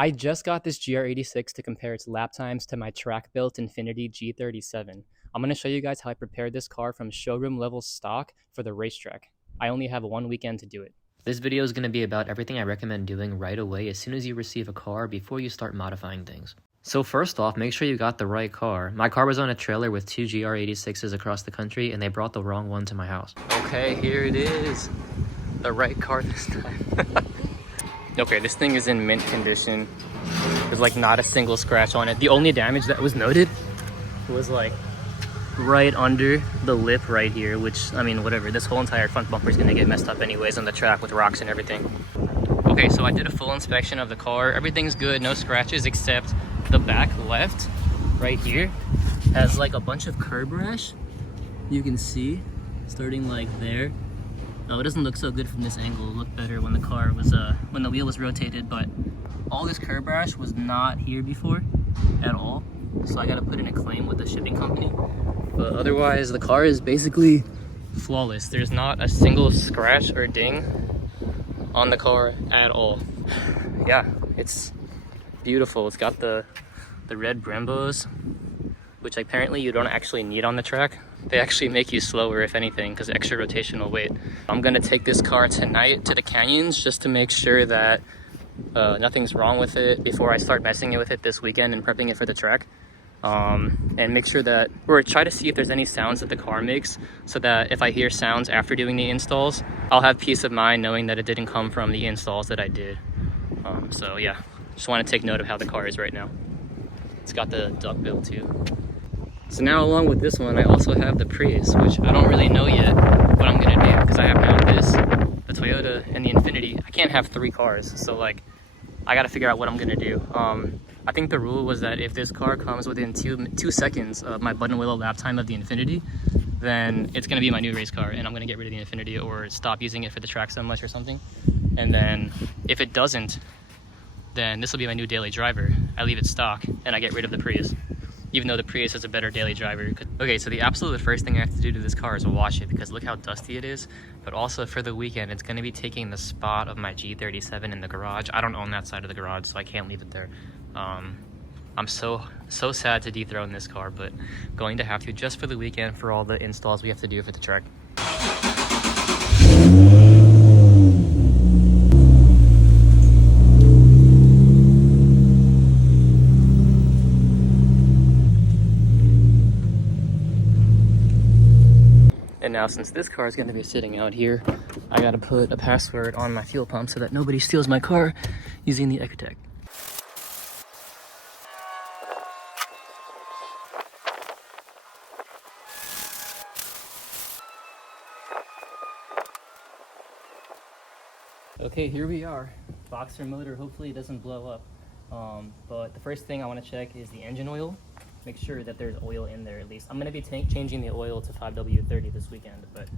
I just got this GR86 to compare its lap times to my track-built Infiniti G37. I'm going to show you guys how I prepared this car from showroom level stock for the racetrack. I only have 1 weekend to do it. This video is going to be about everything I recommend doing right away as soon as you receive a car before you start modifying things. So first off, make sure you got the right car. My car was on a trailer with 2 GR86s across the country and they brought the wrong one to my house. Okay, here it is. The right car this time. Okay, this thing is in mint condition. There's like not a single scratch on it. The only damage that was noted was like right under the lip right here, which, I mean, whatever. This whole entire front bumper is gonna get messed up anyways on the track with rocks and everything. Okay, so I did a full inspection of the car. Everything's good, no scratches, except the back left right here has like a bunch of curb rash. You can see starting like there. Oh, it doesn't look so good from this angle. It looked better when the car was when the wheel was rotated, but all this curb rash was not here before at all. So I gotta put in a claim with the shipping company. But otherwise, the car is basically flawless. There's not a single scratch or ding on the car at all. Yeah, it's beautiful. It's got the red Brembos, which apparently you don't actually need on the track. They actually make you slower, if anything, because extra rotational weight. I'm gonna take this car tonight to the canyons just to make sure that nothing's wrong with it before I start messing with it this weekend and prepping it for the track. And make sure that, or try to see if there's any sounds that the car makes, so that if I hear sounds after doing the installs, I'll have peace of mind knowing that it didn't come from the installs that I did. So yeah, just want to take note of how the car is right now. It's got the duck bill too. So now, along with this one, I also have the Prius, which I don't really know yet what I'm gonna do, because I have now this, the Toyota, and the Infiniti. I can't have 3 cars, so like, I gotta figure out what I'm gonna do. I think the rule was that if this car comes within two seconds of my Buttonwillow lap time of the Infiniti, then it's gonna be my new race car, and I'm gonna get rid of the Infiniti or stop using it for the track so much or something. And then if it doesn't, then this will be my new daily driver. I leave it stock, and I get rid of the Prius, even though the Prius is a better daily driver. Okay, so the absolute first thing I have to do to this car is wash it, because look how dusty it is. But also for the weekend, it's gonna be taking the spot of my G37 in the garage. I don't own that side of the garage, so I can't leave it there. I'm so sad to dethrone this car, but going to have to just for the weekend for all the installs we have to do for the track. And now, since this car is going to be sitting out here, I got to put a password on my fuel pump so that nobody steals my car using the Ecotec. Okay, here we are. Boxer motor, hopefully it doesn't blow up. But the first thing I want to check is the engine oil. Make sure that there's oil in there at least. I'm going to be changing the oil to 5W30 this weekend, but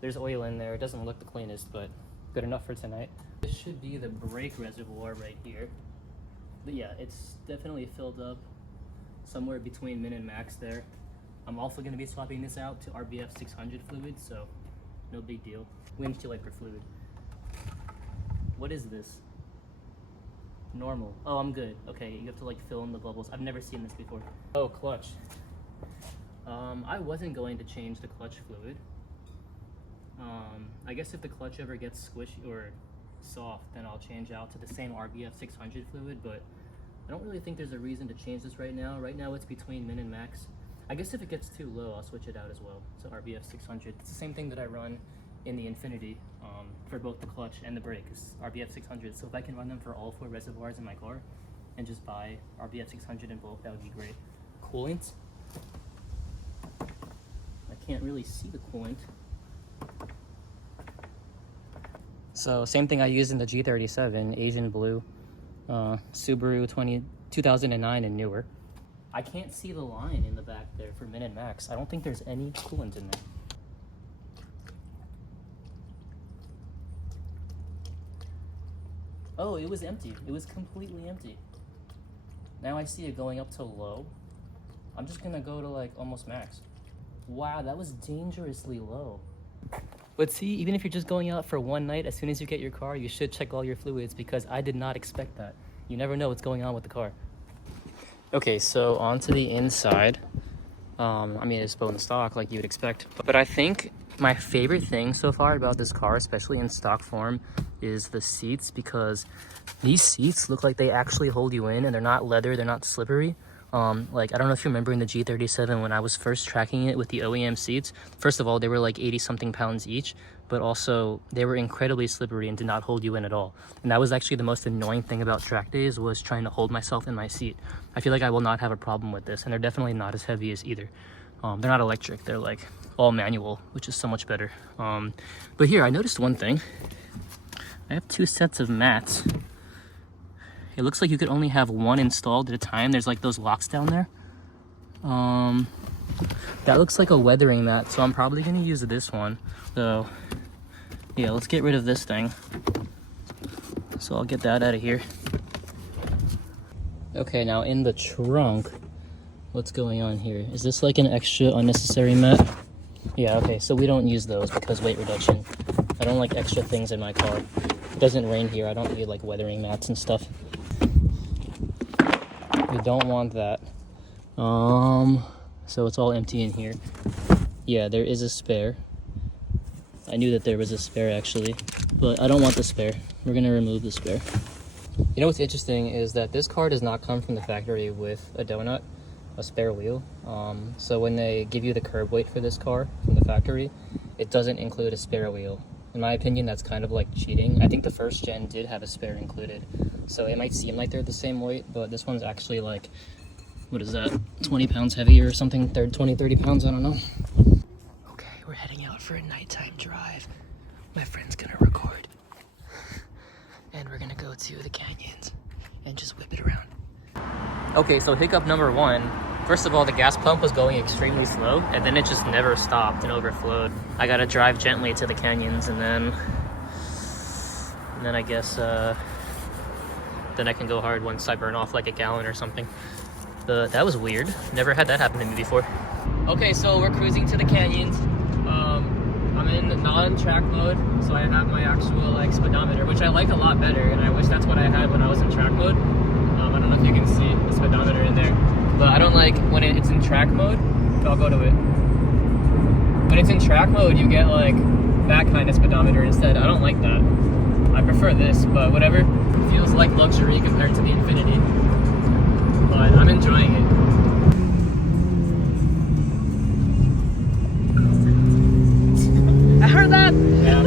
there's oil in there. It doesn't look the cleanest, but good enough for tonight. This should be the brake reservoir right here. But yeah, it's definitely filled up somewhere between min and max there. I'm also going to be swapping this out to RBF 600 fluid, so no big deal. Windshield wiper fluid. What is this? Normal. Oh, I'm good. Okay, you have to like fill in the bubbles. I've never seen this before. Oh, clutch. I wasn't going to change the clutch fluid. I guess if the clutch ever gets squishy or soft, then I'll change out to the same RBF 600 fluid, but I don't really think there's a reason to change this right now. Right now it's between min and max. I guess if it gets too low, I'll switch it out as well to RBF 600. It's the same thing that I run in the Infiniti for both the clutch and the brake, is RBF 600. So if I can run them for all 4 reservoirs in my car and just buy RBF 600 in both, that would be great. Coolant. I can't really see the coolant. So same thing I used in the G37, Asian blue, Subaru 2009 and newer. I can't see the line in the back there for min and max. I don't think there's any coolant in there. Oh, it was empty. It was completely empty. Now I see it going up to low. I'm just gonna go to like almost max. Wow, that was dangerously low. But see, even if you're just going out for one night, as soon as you get your car, you should check all your fluids, because I did not expect that. You never know what's going on with the car. Okay, so onto the inside. I mean, it's bone stock like you would expect, but I think my favorite thing so far about this car, especially in stock form, is the seats, because these seats look like they actually hold you in, and they're not leather, they're not slippery. Like, I don't know if you remember in the G37 when I was first tracking it with the OEM seats, first of all, they were like 80 something pounds each, but also they were incredibly slippery and did not hold you in at all. And that was actually the most annoying thing about track days, was trying to hold myself in my seat. I feel like I will not have a problem with this, and they're definitely not as heavy as either. They're not electric, they're like all manual, which is so much better. But here, I noticed one thing. I have 2 sets of mats. It looks like you could only have one installed at a time. There's like those locks down there. That looks like a weathering mat, so I'm probably gonna use this one. So yeah, let's get rid of this thing. So I'll get that out of here. Okay, now in the trunk, what's going on here? Is this like an extra unnecessary mat? Yeah, okay, so we don't use those because weight reduction. I don't like extra things in my car. It doesn't rain here. I don't need like weathering mats and stuff. We don't want that. So it's all empty in here. Yeah, there is a spare. I knew that there was a spare actually, but I don't want the spare. We're gonna remove the spare. You know what's interesting is that this car does not come from the factory with a donut, a spare wheel. So when they give you the curb weight for this car from the factory, it doesn't include a spare wheel. In my opinion, that's kind of like cheating. I think the first gen did have a spare included. So it might seem like they're the same weight, but this one's actually like, what is that, 20 pounds heavier or something? 20, 30 pounds, I don't know. Okay, we're heading out for a nighttime drive. My friend's gonna record. And we're gonna go to the canyons and just whip it around. Okay, so hiccup number 1. First of all, the gas pump was going extremely slow, and then it just never stopped and overflowed. I gotta drive gently to the canyons, and then I guess, then I can go hard once I burn off like a gallon or something. That was weird. Never had that happen to me before. Okay, so we're cruising to the canyons. I'm in non-track mode, so I have my actual like speedometer, which I like a lot better, and I wish that's what I had when I was in track mode. I don't know if you can see the speedometer in there, but I don't like when it's in track mode. I'll go to it. When it's in track mode, you get like that kind of speedometer instead. I don't like that. I prefer this, but whatever. It feels like luxury compared to the Infiniti, but I'm enjoying it. I heard that! Yeah.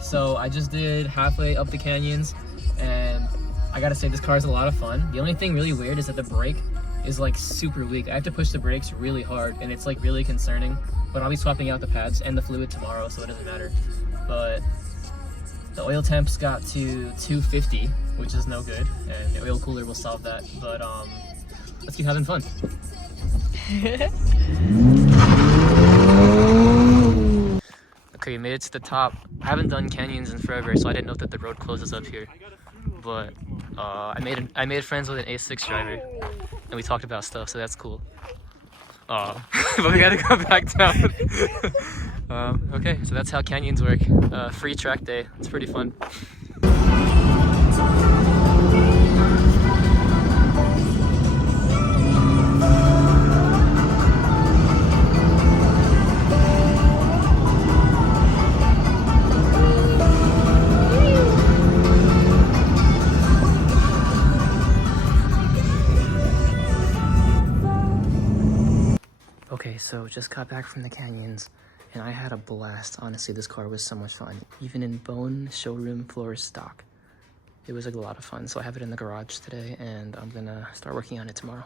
So I just did halfway up the canyons, and I gotta say this car is a lot of fun. The only thing really weird is that the brake is like super weak. I have to push the brakes really hard, and it's like really concerning. But I'll be swapping out the pads and the fluid tomorrow, so it doesn't matter. But the oil temps got to 250, which is no good, and the oil cooler will solve that. But let's keep having fun. Okay, we made it to the top. I haven't done canyons in forever, so I didn't know that the road closes up here. But I made friends with an A6 driver, and we talked about stuff, so that's cool. But we gotta go back down. Okay, so that's how canyons work. Free track day. It's pretty fun. Okay, so just got back from the canyons, and I had a blast. Honestly, this car was so much fun. Even in bone showroom floor stock. It was like a lot of fun. So I have it in the garage today, and I'm gonna start working on it tomorrow.